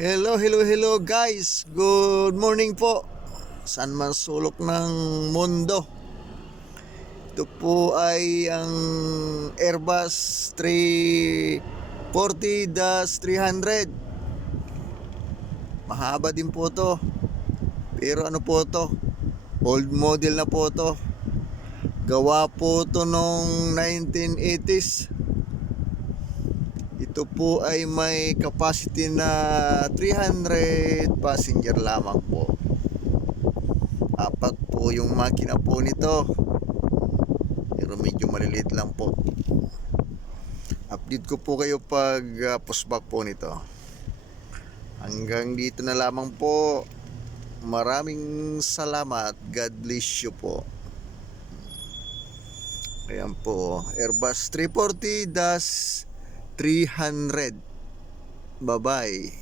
Hello guys. Good morning po. Saan man sulok ng mundo. Ito po ay ang Airbus 340-300. Mahaba din po to. Pero ano po to? Old model na po to. Gawa po to nung 1980s. Ito po ay may capacity na 300 passenger lamang po. Apat po yung makina po nito. Pero medyo maliliit lang po. Update ko po kayo pag pushback po nito. Hanggang dito na lamang po. Maraming salamat. God bless you po. Ayan po. Airbus 340-300. Bye bye.